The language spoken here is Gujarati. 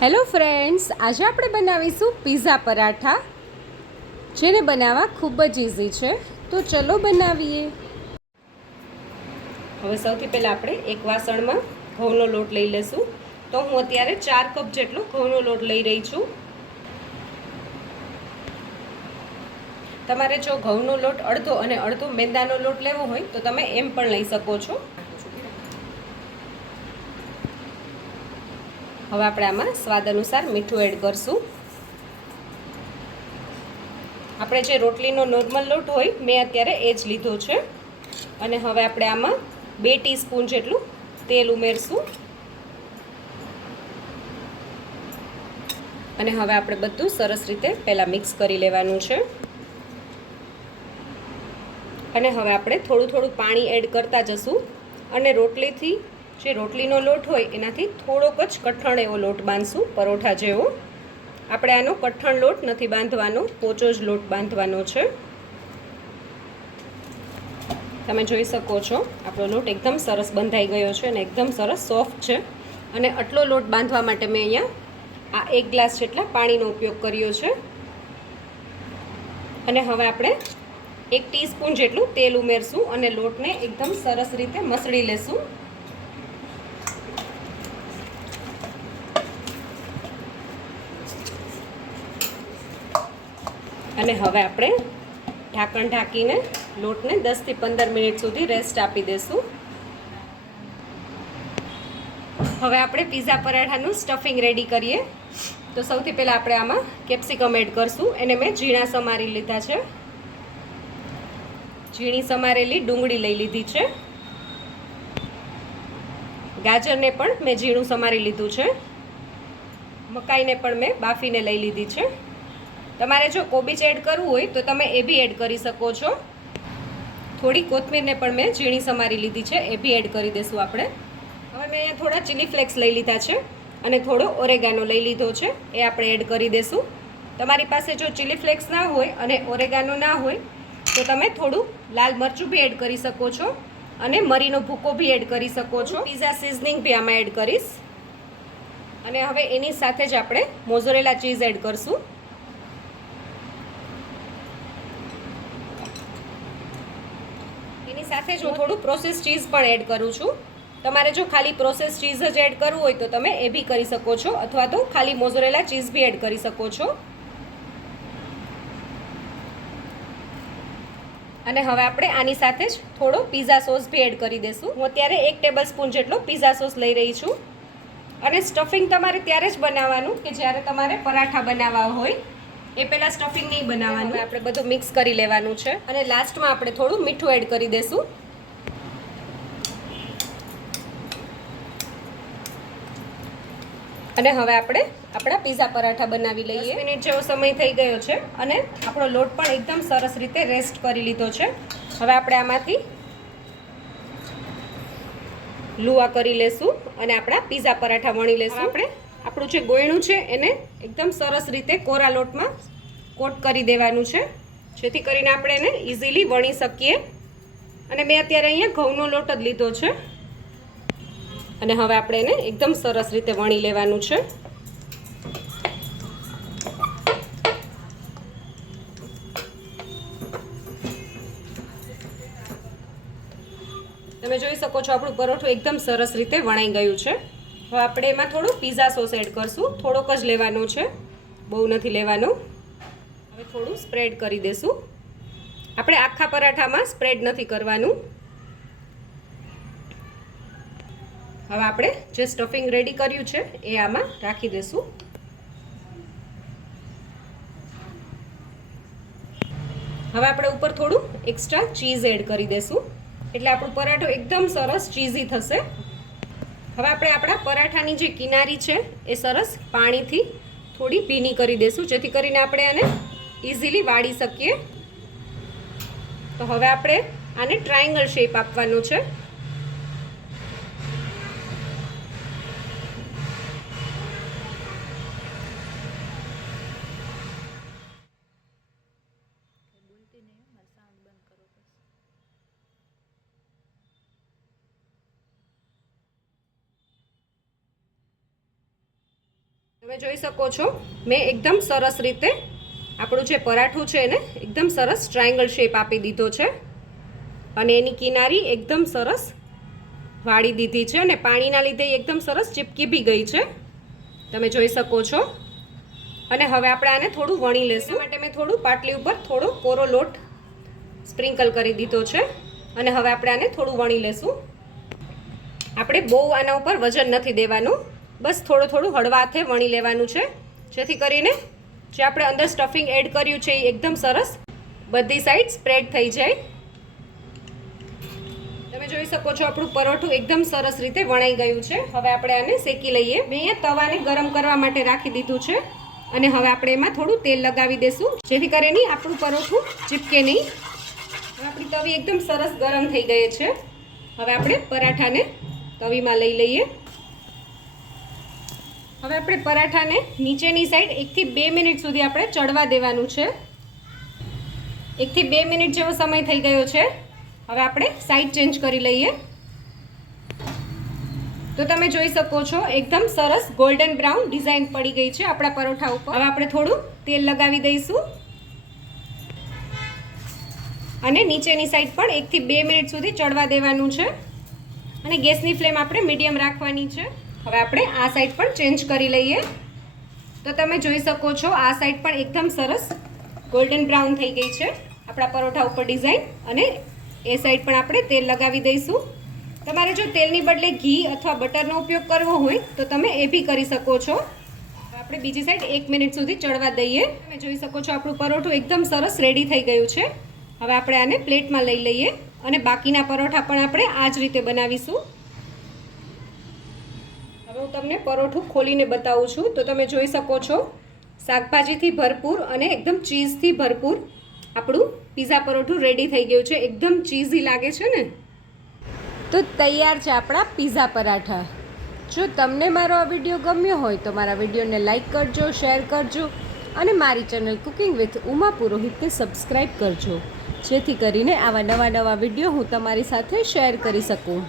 હેલો ફ્રેન્ડ્સ, આજે આપણે બનાવીશું પિઝા પરાઠા, જેને બનાવવા ખૂબ જ ઇઝી છે. તો ચલો બનાવીએ. હવે સૌથી પહેલાં આપણે એક વાસણમાં ઘઉંનો લોટ લઈ લઈશું. તો હું અત્યારે 4 કપ જેટલો ઘઉંનો લોટ લઈ રહી છું. તમારે જો ઘઉંનો લોટ અડધો અને અડધો મેંદાનો લોટ લેવો હોય તો તમે એમ પણ લઈ શકો છો. હવે આપણે આમાં સ્વાદ અનુસાર મીઠું એડ કરશું. આપણે જે રોટલીનો નોર્મલ લોટ હોય મેં અત્યારે એ જ લીધો છે. અને હવે આપણે આમાં 2 ટીસ્પૂન જેટલું તેલ ઉમેરશું. અને હવે આપણે બધું સરસ રીતે પહેલાં મિક્સ કરી લેવાનું છે. અને હવે આપણે થોડું થોડું પાણી એડ કરતા જશું. અને રોટલીથી જે રોટલીનો લોટ હોય એનાથી થોડોક જ કઠણ એવો લોટ બાંધશું, પરોઠા જેવો. આપણે આનો કઠણ લોટ નથી બાંધવાનો, પોચો જ લોટ બાંધવાનો છે. તમે જોઈ શકો છો આપણો લોટ એકદમ સરસ બંધાઈ ગયો છે અને એકદમ સરસ સોફ્ટ છે. અને આટલો લોટ બાંધવા માટે મેં અહીંયા આ 1 ગ્લાસ જેટલા પાણીનો ઉપયોગ કર્યો છે. અને હવે આપણે 1 ટીસ્પૂન જેટલું તેલ ઉમેરશું અને લોટને એકદમ સરસ રીતે મસળી લેશું. અને હવે આપણે ઢાંકણ ઢાંકીને લોટને 10 થી 15 મિનિટ સુધી રેસ્ટ આપી દઈશું. હવે આપણે પિઝા પરાઠાનું સ્ટફિંગ રેડી કરીએ. તો સૌથી પહેલાં આપણે આમાં કેપ્સિકમ એડ કરશું. એને મેં ઝીણા સમારી લીધા છે. ઝીણી સમારેલી ડુંગળી લઈ લીધી છે. ગાજરને પણ મેં ઝીણું સમારી લીધું છે. મકાઈને પણ મેં બાફીને લઈ લીધી છે. તમારે જો કોબીજ એડ કરવું હોય તો તમે એ બી એડ કરી શકો છો. થોડી કોથમીરને પણ મેં ઝીણી સમારી લીધી છે, એ બી એડ કરી દઈશું આપણે. હવે મેં અહીંયા થોડા ચીલી ફ્લેક્સ લઈ લીધા છે અને થોડો ઓરેગાનો લઈ લીધો છે, એ આપણે એડ કરી દઈશું. તમારી પાસે જો ચીલી ફ્લેક્સ ના હોય અને ઓરેગાનો ના હોય તો તમે થોડું લાલ મરચું બી એડ કરી શકો છો અને મરીનો ભૂકો બી એડ કરી શકો છો. પિઝા સિઝનિંગ બી આમાં એડ કરીશ. અને હવે એની સાથે જ આપણે મોઝરેલા ચીઝ એડ કરશું. એની સાથે જ હું થોડું પ્રોસેસ ચીઝ પણ એડ કરું છું. તમારે જો ખાલી પ્રોસેસ ચીઝ જ એડ કરવું હોય તો તમે એ બી કરી શકો છો, અથવા તો ખાલી મોઝરેલા ચીઝ બી એડ કરી શકો છો. અને હવે આપણે આની સાથે જ થોડો પિઝા સોસ બી એડ કરી દઈશું. હું અત્યારે 1 ટેબલસ્પૂન જેટલો પિઝા સોસ લઈ રહી છું. અને સ્ટફિંગ તમારે ત્યારે જ બનાવવાનું કે જ્યારે તમારે પરાઠા બનાવવા હોય, એ પહેલાં સ્ટફિંગ નહીં બનાવવાનું. આપણે બધું મિક્સ કરી લેવાનું છે. અને લાસ્ટમાં આપણે થોડું મીઠું એડ કરી દઈશું. અને હવે આપણે આપણા પિઝા પરાઠા બનાવી લઈએ. 10 મિનિટ જેવો સમય થઈ ગયો છે અને આપણો લોટ પણ એકદમ સરસ રીતે રેસ્ટ કરી લીધો છે. હવે આપણે આમાંથી લુઆ કરી લેશું અને આપણા પિઝા પરાઠા વણી લેશું. આપણે આપણું જે ગોયણું છે એને એકદમ સરસ રીતે કોરા લોટમાં કોટ કરી દેવાનું છે, જેથી કરીને આપણે એને ઇઝીલી વણી શકીએ. અને મેં અત્યારે અહીંયા ઘઉંનો લોટ જ લીધો છે. અને હવે આપણે એને એકદમ સરસ રીતે વણી લેવાનું છે. તમે જોઈ શકો છો આપણું પરોઠું એકદમ સરસ રીતે વણાઈ ગયું છે. હવે આપણે એમાં થોડું પિઝા સોસ એડ કરશું. થોડોક જ લેવાનો છે, બહુ નથી લેવાનો. હવે થોડું સ્પ્રેડ કરી દઈશું. આપણે આખા પરાઠામાં સ્પ્રેડ નથી કરવાનું. હવે આપણે જે સ્ટફિંગ રેડી કર્યું છે એ આમાં રાખી દઈશું. હવે આપણે ઉપર થોડું એક્સ્ટ્રા ચીઝ એડ કરી દઈશું, એટલે આપણું પરાઠો એકદમ સરસ ચીઝી થશે. હવે આપણે આપણા પરાઠાની જે કિનારી છે એ સરસ પાણીથી થોડી ભીની કરી દઈશું, જેથી કરીને આપણે આને ઇઝીલી વાળી શકીએ. તો હવે આપણે આને ટ્રાયેંગલ શેપ આપવાનો છે. તમે જોઈ શકો છો મેં એકદમ સરસ રીતે આપણું જે પરાઠું છે એને એકદમ સરસ ટ્રાયેંગલ શેપ આપી દીધો છે અને એની કિનારી એકદમ સરસ વાળી દીધી છે અને પાણીના લીધે એકદમ સરસ ચીપકી બી ગઈ છે, તમે જોઈ શકો છો. અને હવે આપણે આને થોડું વણી લેશું. એના માટે મેં થોડું પાટલી ઉપર થોડો કોરો લોટ સ્પ્રિંકલ કરી દીધો છે અને હવે આપણે આને થોડું વણી લેશું. આપણે બહુ આના ઉપર વજન નથી દેવાનું, બસ થોડું થોડું હળવા હાથે વણી લેવાનું છે, જેથી કરીને જે આપણે અંદર સ્ટફિંગ એડ કર્યું છે એ એકદમ સરસ બધી સાઈડ સ્પ્રેડ થઈ જાય. તમે જોઈ શકો છો આપણું પરોઠું એકદમ સરસ રીતે વણાઈ ગયું છે. હવે આપણે આને શેકી લઈએ. મેં અહીંયા તવાને ગરમ કરવા માટે રાખી દીધું છે અને હવે આપણે એમાં થોડું તેલ લગાવી દઈશું, જેથી કરીને આપણું પરોઠું ચીપકે નહીં. હવે આપણી તવી એકદમ સરસ ગરમ થઈ ગઈ છે. હવે આપણે પરાઠાને તવીમાં લઈ લઈએ. હવે આપણે પરાઠાને નીચેની સાઈડ 1 થી 2 મિનિટ સુધી આપણે ચડવા દેવાનું છે. 1 થી 2 મિનિટ જેવો સમય થઈ ગયો છે. હવે આપણે સાઈડ ચેન્જ કરી લઈએ. તો તમે જોઈ શકો છો એકદમ સરસ ગોલ્ડન બ્રાઉન ડિઝાઇન પડી ગઈ છે આપણા પરોઠા ઉપર. હવે આપણે થોડું તેલ લગાવી દઈશું અને નીચેની સાઈડ પણ 1 થી 2 મિનિટ સુધી ચડવા દેવાનું છે અને ગેસની ફ્લેમ આપણે મીડિયમ રાખવાની છે. હવે આપણે આ સાઈડ પણ ચેન્જ કરી લઈએ. તો તમે જોઈ શકો છો આ સાઈડ પણ એકદમ સરસ ગોલ્ડન બ્રાઉન થઈ ગઈ છે આપણા પરોઠા ઉપર ડિઝાઇન, અને એ સાઈડ પણ આપણે તેલ લગાવી દઈશું. તમારે જો તેલની બદલે ઘી અથવા બટરનો ઉપયોગ કરવો હોય તો તમે એ બી કરી શકો છો. આપણે બીજી સાઈડ 1 મિનિટ સુધી ચડવા દઈએ. તમે જોઈ શકો છો આપણું પરોઠું એકદમ સરસ રેડી થઈ ગયું છે. હવે આપણે આને પ્લેટમાં લઈ લઈએ અને બાકીના પરોઠા પણ આપણે આ જ રીતે બનાવીશું. હવે હું તમને પરોઠું ખોલીને બતાવું છું. તો તમે જોઈ શકો છો શાકભાજીથી ભરપૂર અને એકદમ ચીઝથી ભરપૂર આપણું પીઝા પરોઠું રેડી થઈ ગયું છે. એકદમ ચીઝી લાગે છે ને. તો તૈયાર છે આપણા પીઝા પરાઠા. જો તમને મારો આ વિડીયો ગમ્યો હોય તો મારા વિડીયોને લાઈક કરજો, શેર કરજો અને મારી ચેનલ કુકિંગ વિથ ઉમા પુરોહિતને સબસ્ક્રાઈબ કરજો, જેથી કરીને આવા નવા વિડીયો હું તમારી સાથે શેર કરી શકું.